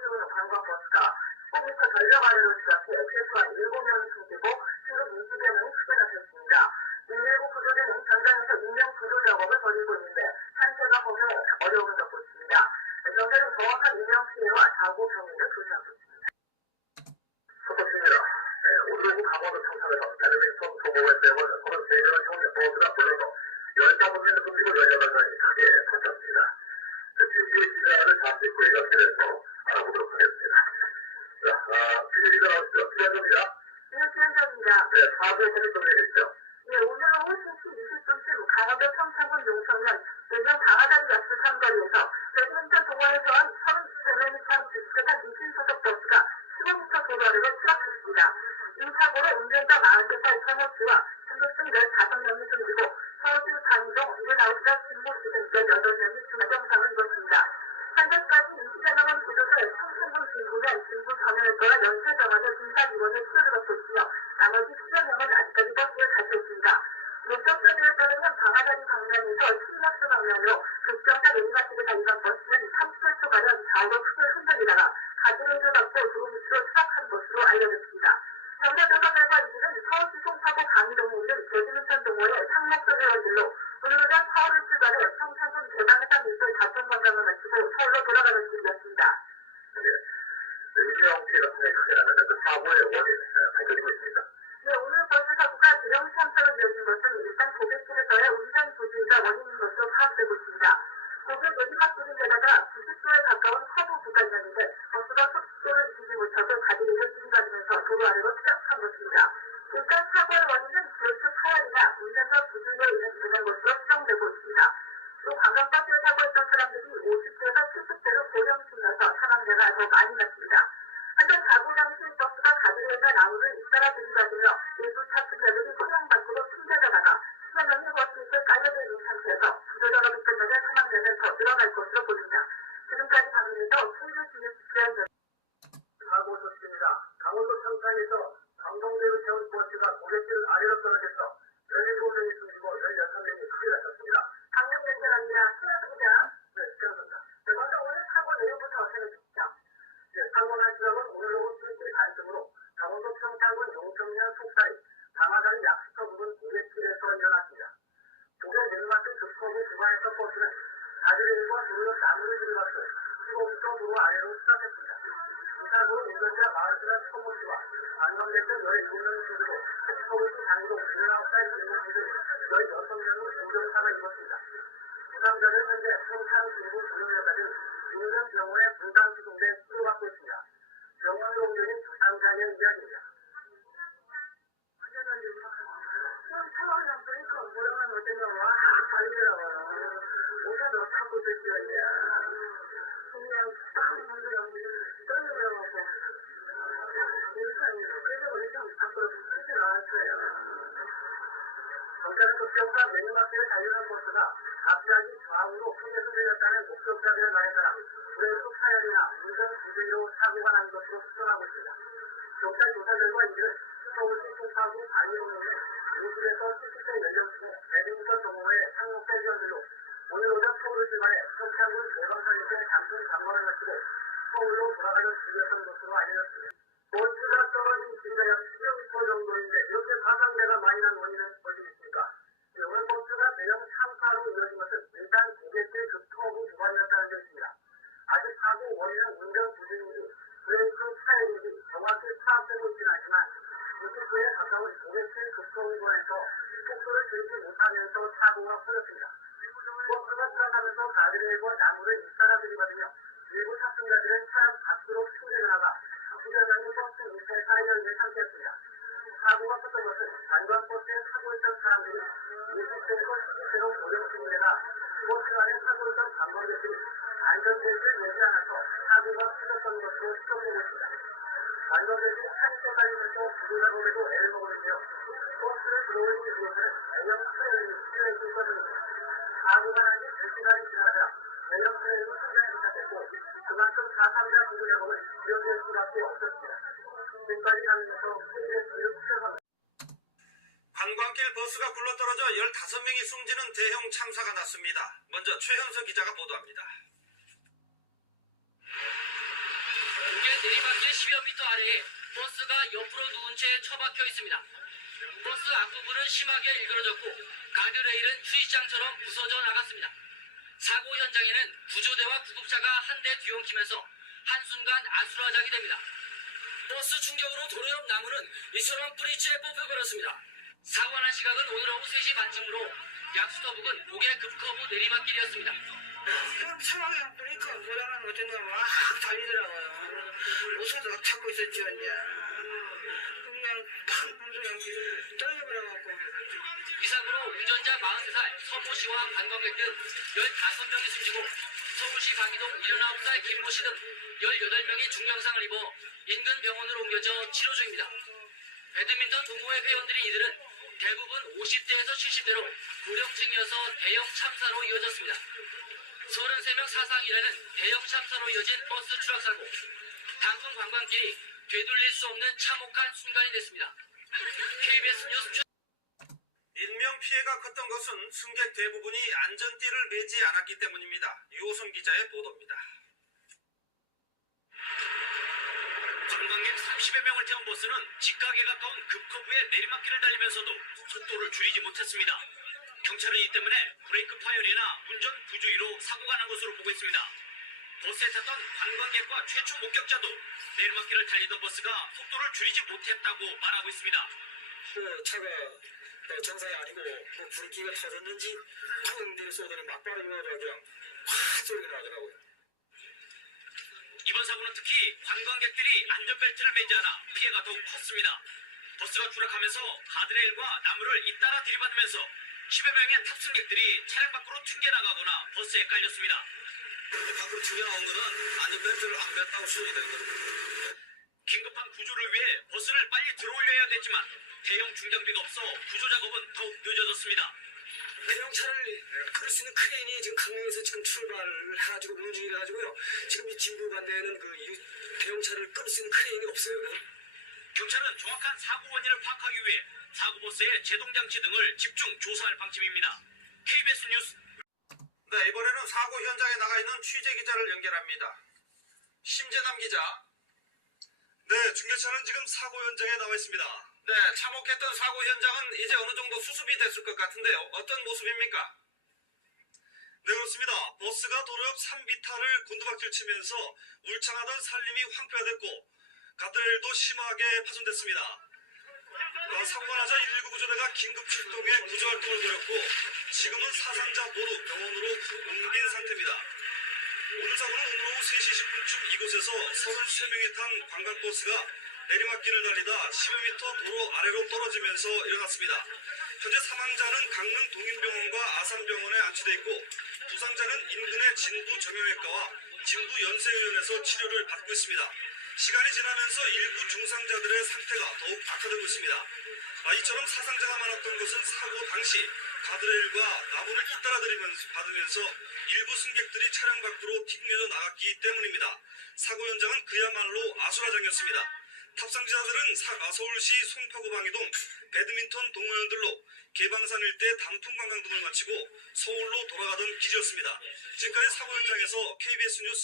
지우는 관광버스가 10m 전력 아래로 추락해 최소한 7명이 숨지고 중국 20여 명이 크게 다쳤습니다. 119 구조대는 현장에서 인명 구조 작업을 벌이고 있는데 상태가 보면 어려움을 겪고 있습니다. 경찰은 정확한 인명 피해와 사고 경위를 조사하고 있습니다. 소속입니다. 오늘 오후 강원도 청산에서 배드민턴 소모에 세운 33명의 청년 버스가 불러서 15명을 숨기고 18명이 가게에 터졌습니다. 취재 기자를 잠시 후에 연결해서 알아보도록 하겠습니다. 자, 취재 기자 나오시죠? 기자입니다. 네, 기자입니다. 네, 사고의 소식 정리해 주시죠. 네, 오늘 오후 3시 20분쯤 강원도 평창군 용천면 대전 강화다리 약수 삼거리에서 배드민턴 동호회에서 한 33명이 탄 비슷한 미신 소속 버스가 15m 도로 아래로 추락했습니다. 이 사고로 운전자 40살 천호 씨와 선교증 15명이 숨지고 서울시 강동 29살 김모 씨 등 18명이 중정상을 입었습니다. 현재까지 20여 명은 구조돼 평창군 진구면 진구 전원과 연쇄병원의 분산입원에 치료를 받고 있으며 나머지 10여 명은 아직까지 버스에 갇혀 있습니다. 목격자들에 따르면 강화다리 방면에서 신락수 방면으로 급정차 내리막길을 달리던 버스는 30초가량 좌우로 크게 흔들리다가 가드레일을 밟고 도로 밑으로 추락한 것으로 알려졌습니다. 경찰 조사 결과 이들은 서울시 송파구 강동에 있는 배드민턴 동호회 상록회 회원들로 오늘 오전 서울을 출발해 평창군 대방산 일대 자천 관광을 마치고 서울로 돌아가는 길이었습니다. 네, 인명 피해가 상당히 크게 나는데 그 사고의 원인 밝혀지고 있습니다. 네, 오늘 버스 사고가 대형 참사로 이어진 것은 일단 고객길에서의 운전 조주의가 원인인 것으로 파악되고 있습니다. 고객 내리막길인데다가 90도에 가까운 커브 구간이었는데 버스가 속도를 지키지 못하고 가드레일을 들이받으면서 도로 아래로 추락한 것입니다. 일단 사고의 원인은 브레이크 파열이나 운전자 부진으로 인한 것으로 추정되고 있습니다. 또 관광버스를 타고 있던 사람들이 50대에서 70대로 고령층이어서 사망자가 더 많이 났습니다. 한편 사고 당시 버스가 가드레일과 나무를 잇따라 들이받으며 일부 차량들이 소형 밖으로 숨겨져다가 수많은 명이 버스 밑에 깔려져 있는 상태에서 구조 작업이 끝나면 사망자는 더 늘어날 것으로 보입니다. 지금까지 방송에서 KBS 뉴스 기자입니다. 사고 소식입니다. 강원도 평창에서 강동대로 세운 버스가 고객길 아래로 떨어져서 17명이 숨지고 16명이 크게 다쳤습니다. 강릉 연결합니다. 신하수 기자. 네, 시작합니다. 네, 먼저 오늘 사고 내용부터 전해주시죠. 네, 사고 난 지역은 오늘 오후 3시 반쯤으로 강원도 평창군 용천면 속사이 강화다리 약수터 부근 고객길에서 일어났습니다. 고객 내리막길 급커브 구간에서 버스는 가드레일과 도로에 나무를 들이받고 15m 도로 아래로 추락했습니다. 이 사고로 운전자 40살 천모 씨와 관광객들 17명이 숨지고 서울시 강동 29살 김모 씨 등 16명이 중정상을 입었습니다. 부상자는 현재 평창 중부 조정역까지 중년 병원에 분당 수송돼 치료받고 있습니다. 병원으로 옮겨진 부상자의 이야기입니다. 처음에 브레이크 모양은 어쩌면 와 달리더라고요. 오사도 타고 있었어요. 그냥 빵 하면서 떨려가지고 그래서 우리 좀 밖으로 뛰쳐 나왔어요. 경찰은 급경사 내리막길에 달려간 버스가 갑자기 좌우로 크게 흔들렸다는 목격자들의 말에 따라 브레이크 파열이나 운전 부진으로 사고가 난 것으로 추정하고 있습니다. 경찰 조사 결과 이들은 서울시 송파구 반일동에 50에서 70대 연령층 배드민턴 동호회 상록회 위원들로 오늘 오전 서울을 출발해 평창군 대방산일대 잠금 관광을 마치고 서울로 돌아가는 길이었던 것으로 알려졌습니다. 버스가 떨어진 길이가 약 10여 정도인데 이렇게 가상대가 많이 난 원인은 어디 있습니까? 오늘 버스가 대형 참사로 이어진 것은 일단 고객길 급커브 구간이었다는 점입니다. 아직 사고 원인은 운전 부진인지 브레이크 파열인지 정확히 파악되고 있지는 않지만 60도에 가까운 고객길 급커브 구간에서 속도를 줄이지 못하면서 사고가 터졌습니다. 버스가 추락하면서 가드레일과 나무를 잇따라 들이받으며 일부 탑승자들은 차량 밖으로 충돌해 나가 10여 명이 버스 밑에 쌓여 있는 상태였습니다. 사고가 터진 것은 관광버스에 타고 있던 사람들이 20대에서 70대로 고령층인데다 버스 안에 타고 있던 관광객들이 안전벨트를 매지 않아서 사고가 터졌던 것으로 추정되고 있습니다. 관광객들이 차에 떠다니면서 구조 작업에도 애를 먹었는데요. 버스를 들어올리기 위해서는 대형 크레인이 필요했을 것입니다. 사고가 난 지 2시간이 지나자 대형 크레인이 현장에 도착했고 그만큼 사상자 구조 작업은 지연될 수밖에 없었습니다. 지금까지 하면서 KBS 뉴스 최선입니다. 관광길 버스가 굴러떨어져 15명이 숨지는 대형 참사가 났습니다. 먼저 최현석 기자가 보도합니다. 고개 내리막길 10여 미터 아래에 버스가 옆으로 누운 채 처박혀 있습니다. 버스 앞부분은 심하게 일그러졌고 가드레일은 추이장처럼 부서져 나갔습니다. 사고 현장에는 구조대와 구급차가 한 대 뒤엉키면서 한순간 아수라장이 됩니다. 버스 충격으로 도로 옆 나무는 이처럼 뿌리채 뽑혀버렸습니다. 사고 난 시각은 오늘 오후 3시 반쯤으로 약수터 부근 고개 급커브 내리막길이었습니다. 그럼 상황이 보니까 뭐라면 어쩌나 막 달리더라고요. 웃어서 찾고 있었죠, 이제. 그냥 팍 그냥 떨려버려갖고. 이 사고로 운전자 43살 서모 씨와 관광객 등 15명이 숨지고 서울시 방이동 79살 김모 씨 등 18명이 중경상을 입어 인근 병원으로 옮겨져 치료 중입니다. 배드민턴 동호회 회원들인 이들은 대부분 50대에서 70대로 고령층이어서 대형 참사로 이어졌습니다. 33명 사상이라는 대형 참사로 이어진 버스 추락사고. 단풍 관광길이 되돌릴 수 없는 참혹한 순간이 됐습니다. KBS 뉴스 인명피해가 컸던 것은 승객 대부분이 안전띠를 매지 않았기 때문입니다. 유호선 기자의 보도입니다. 관광객 30여 명을 태운 버스는 직각에 가까운 급커브의 내리막길을 달리면서도 속도를 줄이지 못했습니다. 경찰은 이 때문에 브레이크 파열이나 운전 부주의로 사고가 난 것으로 보고 있습니다. 버스에 탔던 관광객과 최초 목격자도 내리막길을 달리던 버스가 속도를 줄이지 못했다고 말하고 있습니다. 그 차가 정상이 아니고 뭐 불기가 터졌는지 펑 쏘더니 막바로 일어나서 그냥 확 소리가 나더라고요. 이번 사고는 특히 관광객들이 안전벨트를 매지 않아 피해가 더욱 컸습니다. 버스가 추락하면서 가드레일과 나무를 잇따라 들이받으면서 10여 명의 탑승객들이 차량 밖으로 튕겨나가거나 버스에 깔렸습니다. 밖으로 튕겨나온 거는 안전벨트를 안 맸다고 수준이 되거든요. 긴급한 구조를 위해 버스를 빨리 들어올려야 됐지만 대형 중장비가 없어 구조 작업은 더욱 늦어졌습니다. 대형 차를 끌 수 있는 크레인이 지금 강릉에서 지금 출발을 해가지고 운중이라가지고요. 지금 이 진부 반대에는 그 대형 차를 끌 수 있는 크레인이 없어요. 경찰은 정확한 사고 원인을 파악하기 위해 사고 버스의 제동장치 등을 집중 조사할 방침입니다. KBS 뉴스. 네, 이번에는 사고 현장에 나가 있는 취재 기자를 연결합니다. 심재남 기자. 네, 중계차는 지금 사고 현장에 나와 있습니다. 네, 참혹했던 사고 현장은 이제 어느 정도 수습이 됐을 것 같은데요. 어떤 모습입니까? 네, 그렇습니다. 버스가 도로 옆 산비탈을 곤두박질 치면서 울창하던 산림이 황폐화됐고 가드레일도 심하게 파손됐습니다. 사고가 나자 119 구조대가 긴급 출동해 구조활동을 벌였고 지금은 사상자 모두 병원으로 옮긴 상태입니다. 오늘 사고는 오늘 오후 3시 10분쯤 이곳에서 33명이 탄 관광버스가 내리막길을 달리다 10여 미터 도로 아래로 떨어지면서 일어났습니다. 현재 사망자는 강릉 동인병원과 아산병원에 안치돼 있고 부상자는 인근의 진부 정형외과와 진부 연세의원에서 치료를 받고 있습니다. 시간이 지나면서 일부 중상자들의 상태가 더욱 악화되고 있습니다. 이처럼 사상자가 많았던 것은 사고 당시 가드레일과 나무를 잇따라 들이받으면서 일부 승객들이 차량 밖으로 튕겨져 나갔기 때문입니다. 사고 현장은 그야말로 아수라장이었습니다. 탑승자들은 서울시 송파구 방이동 배드민턴 동호회원들로 개방산 일대 단풍 관광 등을 마치고 서울로 돌아가던 길이었습니다. 지금까지 사고 현장에서 KBS 뉴스